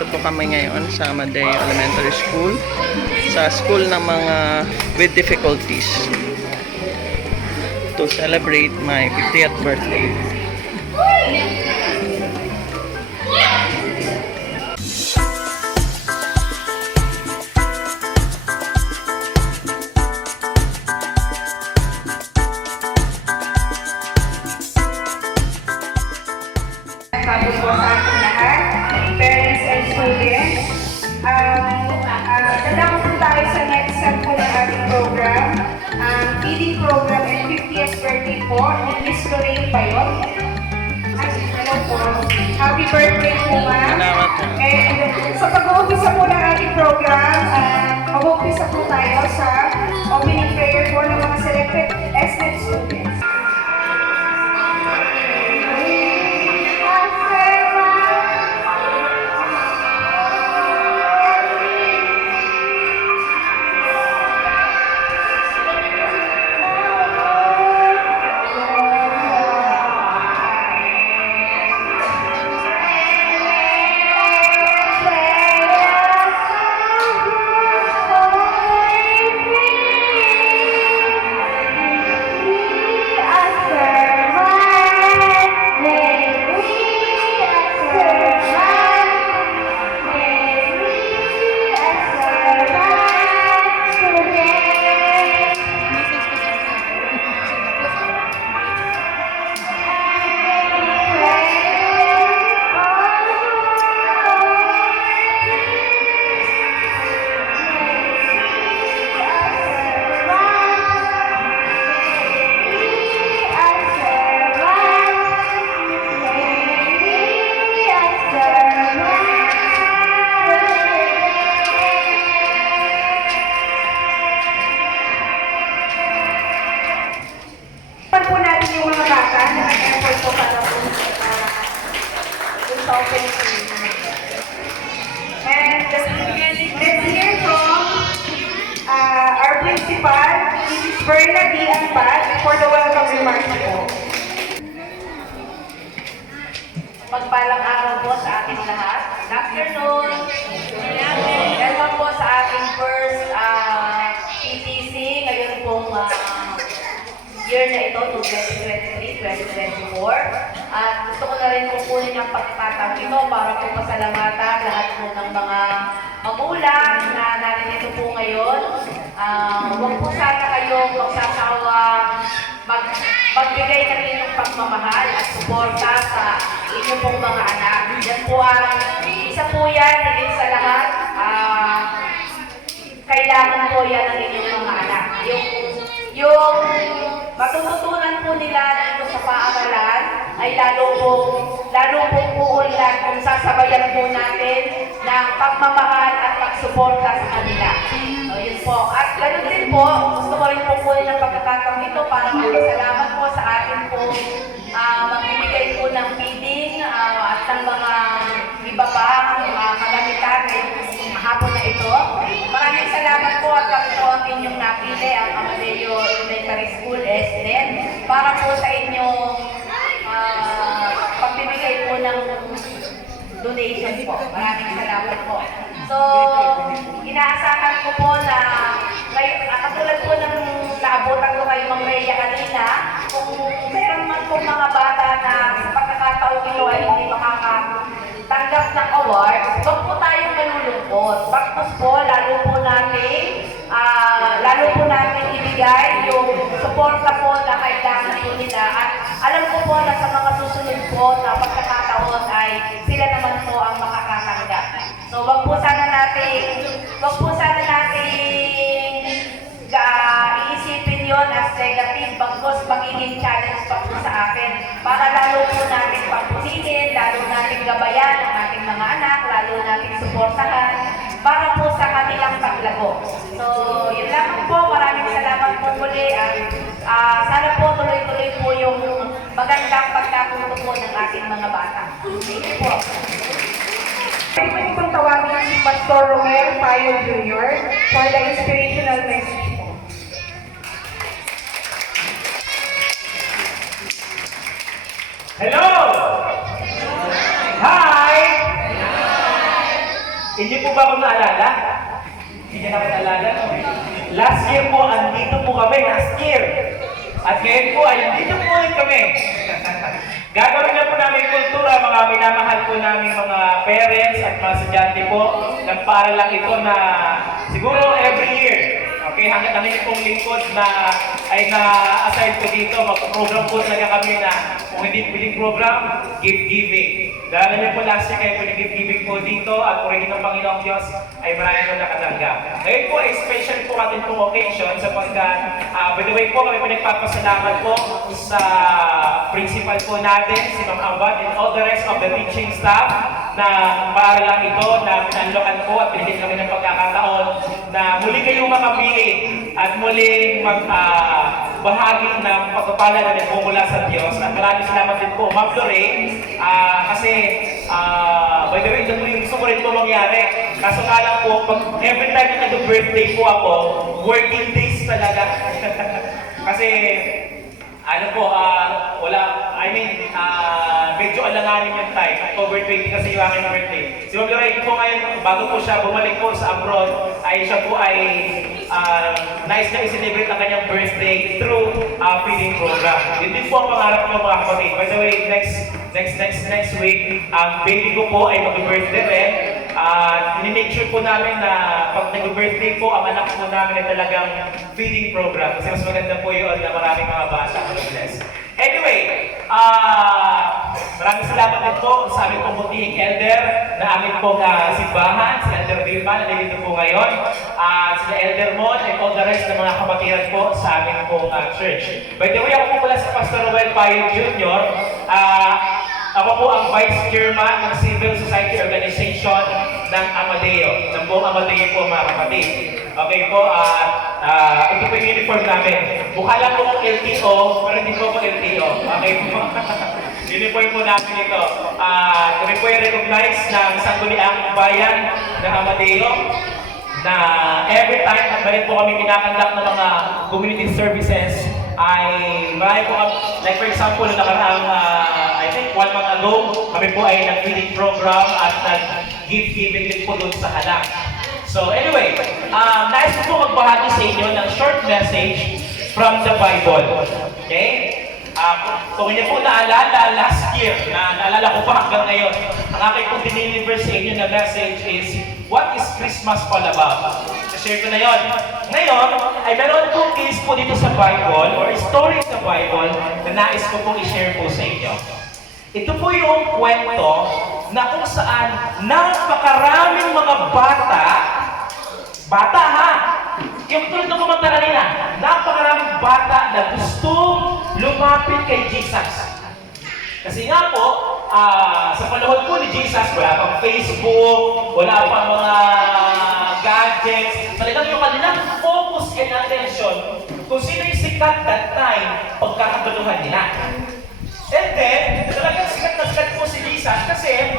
Nandito po kami ngayon sa Amadeo Elementary School, sa school ng mga with difficulties, to celebrate my 50th birthday. Sabi po sa ating lahat, parents and students. Dadako po tayo sa next step po ng ating program. Feeding program and 50th birthday po. Ni Miss Lorraine pa yun. Hello po. Happy birthday po, ma'am. Salamat po. And sa pag-uumpisa po ng ating program, mag-uumpisa po tayo sa opening prayer po ng mga selected SNET students. Po natin yung mga bata na nag-effort po para po sa opening ceremony. And let's hear from our principal, Mrs. Berna D. Ampat, for the welcome remarks po. Pagpalang araw po sa ating lahat. Good afternoon. Welcome po sa ating first PTC. Ngayon pong year na ito, 2023-2024. At gusto ko na rin kukunin ang pagkakataon ito para po pasalamatan lahat po ng mga magulang na narinito po ngayon. Huwag po sana kayong magsasawa magbigay ng inyong pagmamahal at suporta sa inyong pong mga anak. Yan po isa po yan, higit sa lahat, kailangan po yan ng inyong mga anak. Yung matututunan po nila dito sa paaralan ay lalo pong uulan kung sasabayan po natin ng pagmamahal at pagsuporta sa kanila. So, yun po. At ganoon din po, gusto ko rin po kunin ang pagkakataon ito para magpasalamat po sa atin po magbibigay po ng feeding at ng mga iba pa kalamitan ngayong hapon na ito. Maraming salamat po at kami po ang inyong napili, ang Amadeo Elementary School, SNET, para po sa inyong pagbibigay po ng donation po. Maraming salamat po. So, inaasahan ko po na katulad po ng naabutan ko kay Mang Rhea kanina, kung meron man po mga bata na sa pagkakataong ito ay hindi makakatanggap ng award, huwag po tayong malulungkot. Bakit po, lalo po natin ibigay yung suporta po na kailangan po nila. At alam ko po na sa mga susunod po na pagkakataon ay sila naman po ang makakatanggap. So, wag po sana natin iisipin yon as negative, bagos magiging challenge pa po sa akin. Para lalo po natin pagpunihin, lalo natin gabayan ang ating mga anak, lalo natin suportahan, para po sa kanilang paglago. So, yun lang po. Maraming salamat po muli. Sana po tuloy-tuloy po yung magandang pagkatuto po ng ating mga bata. Thank you po. Pwede kong tawagin si Pastor Romero Payo Jr. for the inspirational message po. Hello! Hi! Hindi po ba ako naalala? Hindi niya na naalala. Last year po, andito po kami, last year. At ngayon po, ay andito po ulit kami. Gagawin na po namin kultura, mga minamahal po namin mga parents at mga estudyante po. Nagpara lang ito na siguro every year. Okay, hanggang kami pong lingkod na ay na-assign po dito, mag-program po talaga kami na kung hindi piling program, gift giving. Dahil niyo po last year kayo po gift giving po dito at purihin ng Panginoong Diyos ay marami po nakatanggap. Ngayon po ay special po atin pong occasion sapagkat by the way po kami po nagpapasalamat po sa principal po natin, si Ma'am Abad and all the rest of the teaching staff na paaralang ito na pinanlokan po at binigyan kami ng pagkakataon na muli kayong makapili at muling bahagi ng pagpapala na nagmumula sa Diyos. At maraming salamat din po, Ma'am Lorraine, kasi by the way, ito po yung gusto ko rin po mangyari. Kaso nga lang po, every time na nag-birthday po ako, working days talaga. Kasi ano po, medyo alanganin yung time. October 20 kasi yung aking birthday. Si Ma'am Lorraine po ngayon, bago po siya bumalik po sa abroad, siya po ay nice na i-celebrate ang kanyang birthday through feeding program. Yun din po ang pangarap ko mga kapatid. By the way, next week, ang baby ko po ay mag-birthday rin. Ini-make sure po namin na pag nag-birthday po, ang anak po namin ay talagang feeding program. Kasi mas maganda po yun na maraming mga bata. Bless. Anyway, maraming salamat din po sa aming pong butihing elder na aming pong simbahan, si Elder Vilma na nandito po ngayon, sila Elder Mon and all the rest ng mga kapatiran po sa aming pong church. By the way, ako po pala si Pastor Roel Payo Jr. Ako po ang Vice Chairman ng Civil Society Organization ng Amadeo, ng buong Amadeo po mga kapatid. Okay po, ito po yung uniform namin. Mukha lang po ng LTO, pero hindi po po LTO. Okay po. Uniform po namin ito. Kami po yung recognize ng Sangguniang Bayan ng Amadeo na every time at balik po kami kinakandak ng mga community services ay marami po like for example, nakaraang I think 1 month ago, kami po ay nag-feeding program at nag-gift giving din po doon sa Halang. So anyway, nais ko po magbahagi sa inyo ng short message from the Bible. Okay? Kung hindi po naalala, last year, naalala ko pa hanggang ngayon, ang aking pong diniliver sa inyo na message is, what is Christmas all about? Share ko na yun. Ngayon, ay meron pong case po dito sa Bible, or story sa Bible, na nais ko pong i-share po sa inyo. Ito po yung kwento na kung saan napakaraming mga bata ha, yung tulad ng kumanta kanina, napakaraming bata na gustong lumapit kay Jesus. Kasi nga po, sa panahon po ni Jesus, wala pang Facebook, wala pang mga gadgets, talagang yung kanilang focus and attention kung sino yung sikat that time, pagkakabaluhan nila. And then, talagang sikat na sikat po si Jesus kasi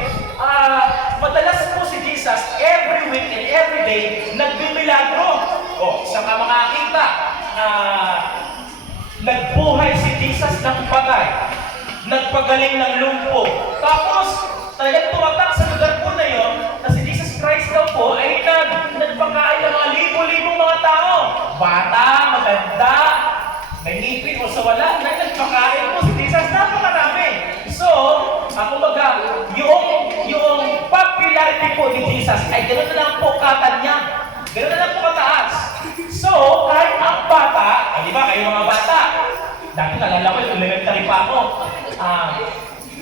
madalas po si Jesus every week and every day nagbimilagro. Saan ka makakita na nagbuhay si Jesus ng patay, nagpagaling ng lumpo. Tapos, talagang tumatak sa lugar po na yon na si Jesus Christ daw po ay nagpakain ng mga libo-libong mga tao. Bata, maganda, may ngipin o sa wala, nagpakain po si Jesus. Napakarami. So, kumbaga, yung popularity po ni Jesus ay gano'n na lang po katanyang. Gano'n na lang po kataas. So, kahit ang bata, di ba, kayo mga bata, dati nalala ko yung elementary pa ako.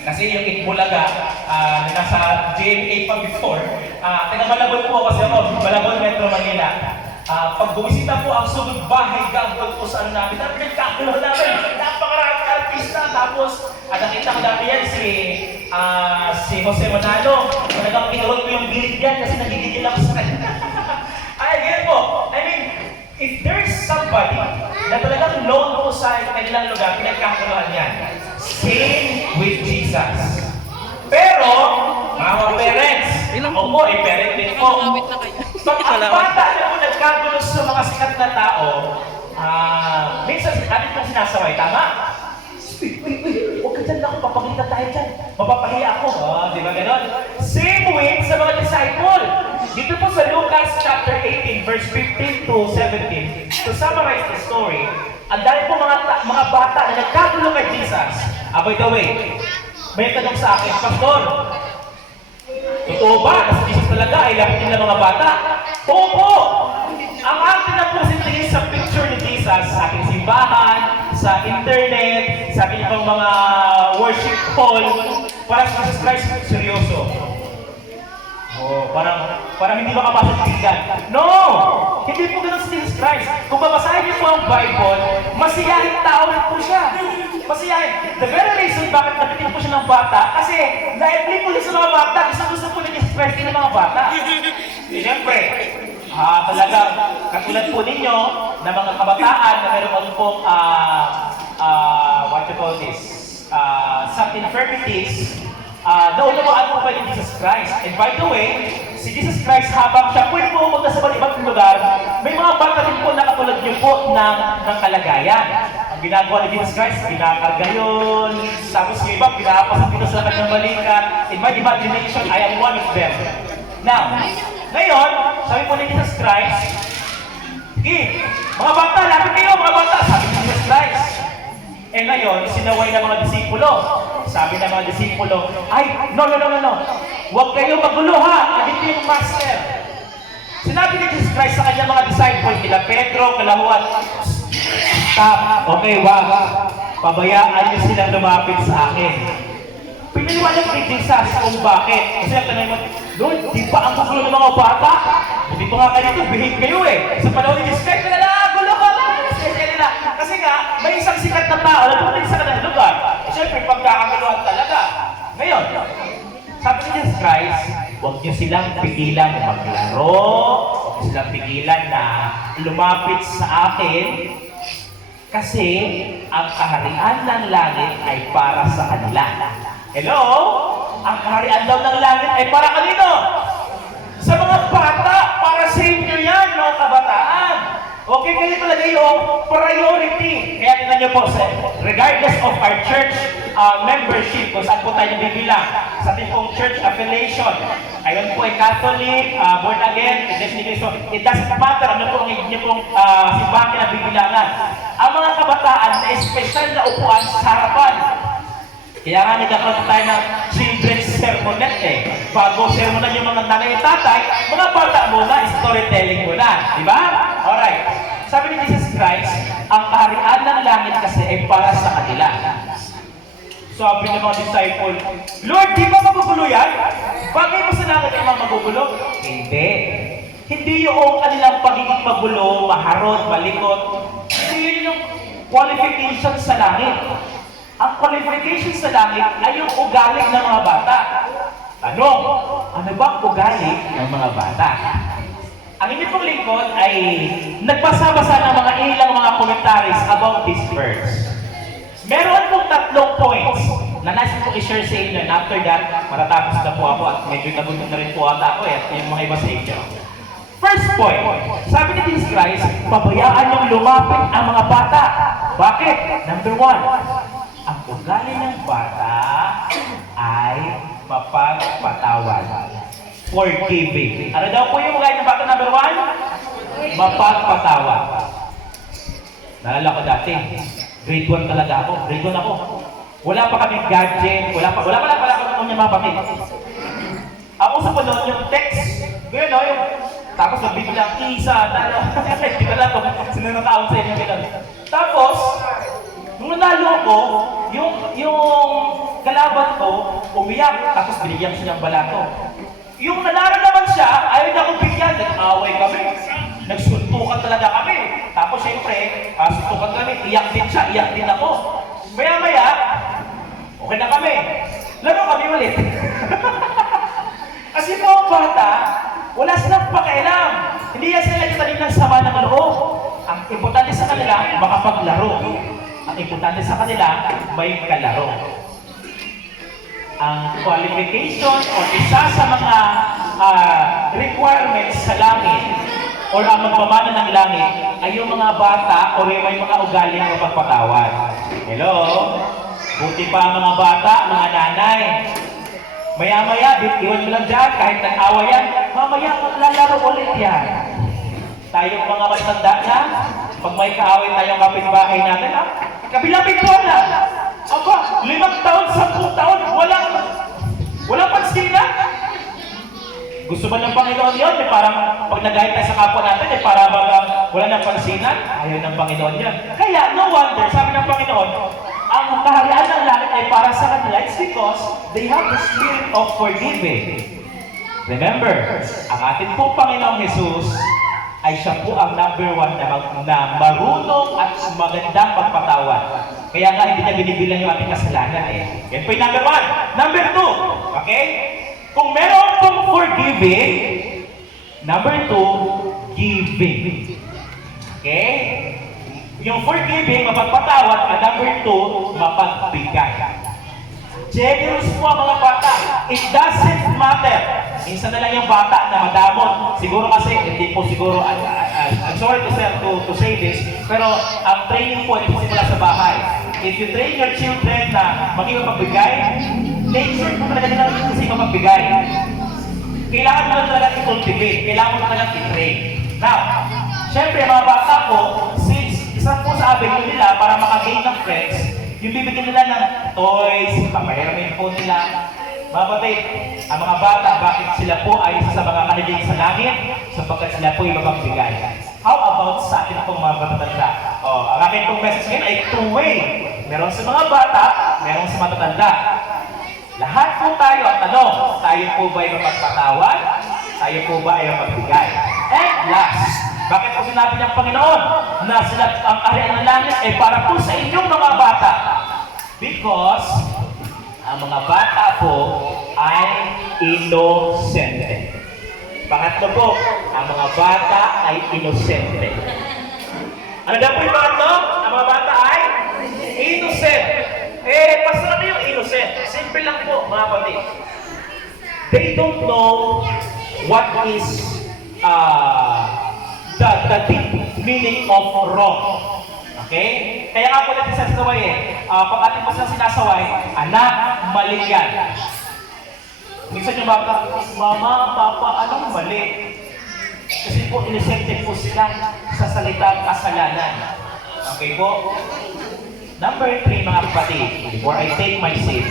Kasi yung Itbulaga, na nasa GMA pa before, taga Malabon po kasi ako, Malabon, Metro Manila. Pag bumisita po ang sugod bahay gagawin po sa ano namin, dati nagkakulo namin, napakaraming artista. Tapos, nakita ko dati yan si Jose Manalo. Talagang pinurot ko yung gilid yan kasi nagigigil ako sa kanya. Ay, ganyan po. I mean, if there's somebody na talagang known po sa kanilang lugar, pinagkakuluhan yan. Same with Jesus. Pero, mga parents, ako po, parent din po. Pag ang bata na po nagkagulo sa mga sikat na tao, minsan atin pong sinasaway, tama? Huwag ka dyan ako, papagalitan tayo dyan. Mapapahiya ako. Di ba ganon? Same with sa mga disciple. Dito po sa Lucas chapter 18, verse 15 to 17, to summarize the story, ang dami po mga bata na nagkagulo kay Jesus. By the way, may tanong sa akin, Pastor, totoo ba na si Jesus talaga ay lapitin ng mga bata? Oo po! Ang atin na po tingin sa picture ni Jesus sa ating simbahan, sa internet, sa ating pang mga worship hall, para si Jesus Christ seryoso. Oh, parang hindi makapasok sa tinggan. No! Hindi po ganun si Jesus Christ. Kung babasahin niyo po ang Bible, masiyahin tao rin po siya. Masiyahin. The very reason bakit napitin po siya ng bata, kasi na-apply po niya sa mga bata, gusto po ni Jesus Christ ng mga bata. Siyempre, talagang katulad po ninyo na mga kabataan na meron pong what you call this, some infirmities, naunawaan po ba ni Jesus Christ? And by the way, si Jesus Christ habang siya pwede po pumunta sa ibang lugar, may mga bata din po na katulad niyo po ng kalagayan. Ang ginagawa ni Jesus Christ, kinakarga yun, tapos yung iba, pinapasok dito sa kanyang balikat. In my imagination, I am one of them. Now, ngayon, sabi po ni Jesus Christ, mga bata, lapit kayo, mga bata, sabi ni Jesus Christ. Eh ngayon, sinaway ng mga disipulo. Sabi ng mga disipulo, ay, no. Huwag kayo magulo ha, hindi yung master. Sinabi ni Jesus Christ sa kanyang mga disciple, kila Pedro, kila Juan, stop, okay, wag. Pabayaan niyo silang lumapit sa akin. Piniliwanag ni Jesus kung bakit. Kasi ang tanay mo, Lord, di ba ang kagulo ng mga bata? Hindi ko nga kayo behave kayo eh. Sa panahon ni Jesus Christ, gulo ka lang. Kasi nga, may isang sikat na tao na pumunta sa kanilang lugar. Siyempre, pagkakagaluhan talaga. Ngayon, sabi ni Jesus Christ, huwag niyo silang pigilan maglaro, huwag niyo silang pigilan na lumapit sa akin, kasi ang kaharian ng langit ay para sa kanila. Hello? Ang kaharian daw ng langit ay para kanino? Sa mga bata, para sa inyo yan, mga kabataan. Okay, kayo talaga yung priority. Kaya tingnan niyo po, regardless of our church membership, kung saan po tayo bibilang, sa ating pong church affiliation, ayun po ay Catholic, born again, it doesn't matter ano po ang inyo pong simbahan na bibilangan. Ang mga kabataan na espesyal na upuan sa harapan. Kaya nga nagkakaroon tayo ng children's sermonet eh. Bago sermonan yung mga nanay at tatay, mga bata muna, storytelling muna. Di ba? Alright. Sabi ni Jesus Christ, ang kaharian ng langit kasi ay para sa kanila. Sabi ng mga disciple, Lord, di ba magugulo yan? Bagay mo sa langit yung mga magugulo? Hindi. Hindi yung kanilang pagiging magulo, maharot, malikot. Hindi yun yung qualification sa langit. Ang qualification sa langit ay yung ugali ng mga bata. Tanong, ano ba ang ugali ng mga bata? Ang inyong pong lingkod ay nagbasa-basa ng mga ilang mga commentaries about this verse. Meron pong 3 points na nais ko i-share sa inyo. And after that, matatapos na po ako at medyo nagutom na rin po ata ako at yung mga iba sa inyo. First point, sabi ni Jesus Christ, pabayaan yung lumapit ang mga bata. Bakit? Number 1, ang ugali ng bata ay mapagpatawad. Forgiving. Ano daw po yung ugali ng bata number 1? Mapagpatawad. Naalala ko dati, grade 1 talaga ako. Grade 1 ako. Wala pa kaming gadget, wala pa kami mga batid. Ako sa panahon yung text, gano'n no, yung tapos nabiglang isa, hindi ko lang kung sino nataon sa inyo gano'n. Tapos, nung nanalo ko, yung kalaban ko, umiyak, tapos binigyan siya ng balato. Yung nanalo naman siya, ayaw niya akong bigyan, nag-away kami. Nagsuntukan talaga kami. Tapos siyempre, suntukan kami, iyak din siya, iyak din ako. Maya-maya, okay na kami. Laro kami ulit. Kasi po ang bata, wala silang pakialam. Hindi yan sila nagtanim ng sama ng loob. Ang importante sa kanila, makapaglaro. Ang importante sa kanila, may kalaro. Ang qualification o isa sa mga requirements sa langit o ang magpamana ng langit ay yung mga bata o may mga ugali ng mapagpatawad. Hello? Buti pa ang mga bata, mga nanay. Maya-maya, iwan mo lang dyan, kahit nag-awa yan, mamaya maglalaro ulit yan. Tayong mga matanda na, pag may kaaway tayong kapitbahay natin, kabilang pintuan na. Aba, 5 taon, 10 taon, walang pansina. Gusto ba ng Panginoon yun? Parang pag nagahit tayo sa kapwa natin, para wala ng pansinan, ayaw ng Panginoon yan. Kaya, no wonder, sabi ng Panginoon, ang kaharian ng langit ay para sa kanila. It's because they have the spirit of forgiving. Remember, ang ating pong Panginoong Jesus ay siya po ang number 1 na marunong at magandang magpatawad. Kaya nga hindi niya binibilang yung ating kasalanan Yan po yung number 1. Number 2, okay? Kung meron pong forgiving, number 2, giving. Okay? Yung forgiving, mapagpatawad, at number 2, mapagbigay. Generous po ang mga bata. It doesn't matter. Minsan na lang yung bata na madamon. Siguro kasi, hindi po siguro, I'm sorry to say this, pero ang training po ay simula sa bahay. If you train your children na maging mapagbigay, nature po talaga nila kasi mapagbigay. Kailangan mo talaga i-cultivate. Kailangan mo talaga i-train. Now, syempre mga bata po, since isa po sa avenue nila para makagain ng friends, yung bibigyan nila ng toys, papahiramin po nila. Mga batay, ang mga bata, bakit sila po ay isa sa mga kandidates sa langit? Sapagkat sila po ay mapagbigay. How about sa atin pong mga matatanda? Ang aking pong message ngayon ay two-way. Meron sa mga bata, meron sa matatanda. Lahat po tayo, ang tanong, tayo po ba ay mapagpatawad? Tayo po ba ay mapagbigay? And last, bakit po sinabi ng Panginoon na sila ang kaharian ng langit ay para po sa inyong mga bata? Because ang mga bata po ay inosente. Pangatlo po, ang mga bata ay inosente. Ano daw po yung pangatlo? Ang mga bata ay innocent. Pasal na yung innocent. Simple lang po, mga kapatid. They don't know what is the deep meaning of wrong. Okay? Kaya nga po natin sasaway pag ating po silang sinasaway, anak, mali yan. Minsan yung baka, mama, papa, anong mali? Kasi po, inisente po sila sa salitang kasalanan. Okay po? Number 3, mga kapatid, before I take my seat,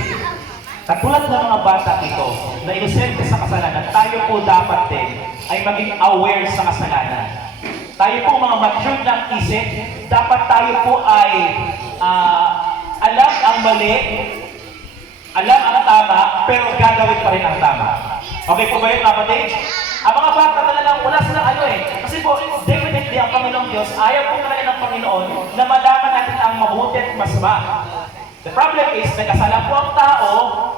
katulad ng mga bata ito, na inisente sa kasalanan, tayo po dapat din ay maging aware sa kasalanan. Tayo po mga matured ng isip, dapat tayo po ay alam ang mali, alam ang tama, pero gagawin pa rin ang tama. Okay po ba yun, kapatid? Ang mga bata talagang wala silang Kasi po, definitely ang Panginoong Diyos, ayaw po talaga ng Panginoon na malaman natin ang mabuti at masama. The problem is, nagkasala po ang tao,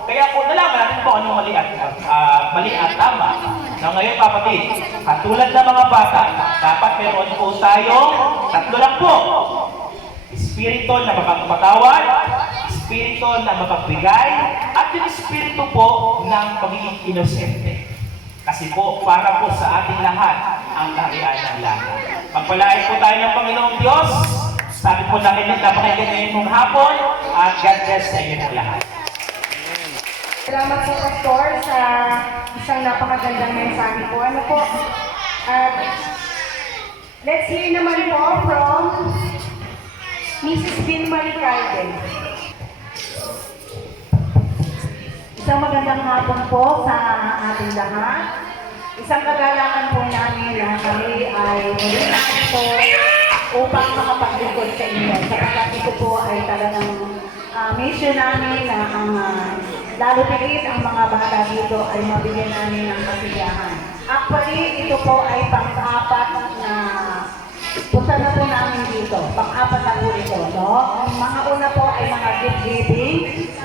kaya po nalaman natin po anong mali at tama. Na ngayon, kapatid, katulad ng mga bata, dapat meron po tayo, tatlo lang po. Espiritu na mapagpatawad, espiritu na mapagbigay, at yung espiritu po ng pagiging inosente. Kasi po, para po sa ating lahat, ang kaharian ng langit. Pagpalain po tayo ng Panginoong Diyos, sabi po namin yung napakinggan ngayon mong hapon, at God bless sa inyo lahat. Salamat po, Pastor, sa isang napakagandang mensahe po. Ano po? Let's hear naman po from Mrs. Vilmarie Calden. Isang magandang hapon po sa ating lahat. Isang kagalakan po namin na kami ay muli narito upang makapaglingkod sa inyo. Sapagkat ito po ay talagang mission namin na ang lalo tigit ang mga bata dito ay mabigyan namin ng kasiyahan. Actually, ito po ay pang-apat na punta na po namin dito. Pang-apat na po ito, no? Ang mga una po ay mga gift giving.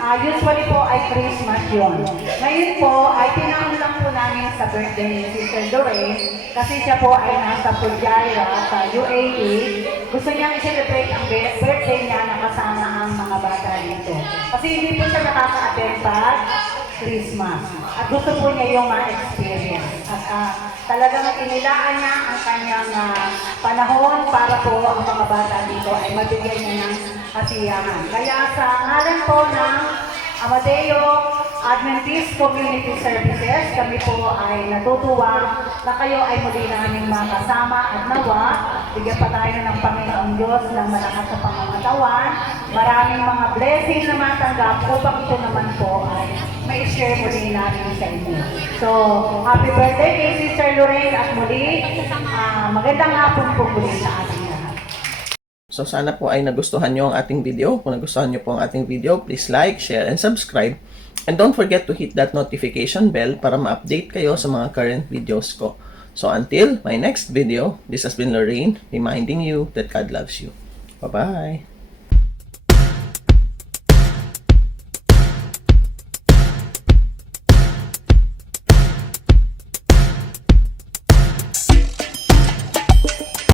Usually po ay Christmas yun. Ngayon po ay tinawag lang po namin sa birthday ni Sister Doreen kasi siya po ay nasa Fujairah sa UAE. Gusto niyang i-celebrate ang birthday niya na kasama ang mga bata dito. Kasi hindi po siya nakaka-attend pag Christmas. At gusto po niya yung ma-experience. At talagang inilaan niya ang kanyang panahon para po ang mga bata dito ay mabigyan niya ng kasiyahan. Kaya sa ngalan po ng Amadeo Adventist Community Services. Kami po ay natutuwa na kayo ay muli naming makasama at nawa. Bigyan pa tayo ng Panginoong Diyos ng malakas sa pangangatawan. Maraming mga blessing na matanggap upang ito naman po ay ma-share muli namin sa inyo. So, happy birthday kay Sister Lorraine at muli, magandang hapon po muli sa ating lahat. So sana po ay nagustuhan nyo ang ating video. Kung nagustuhan nyo po ang ating video, please like, share, and subscribe. And don't forget to hit that notification bell para ma-update kayo sa mga current videos ko. So until my next video, this has been Lorraine reminding you that God loves you. Bye-bye!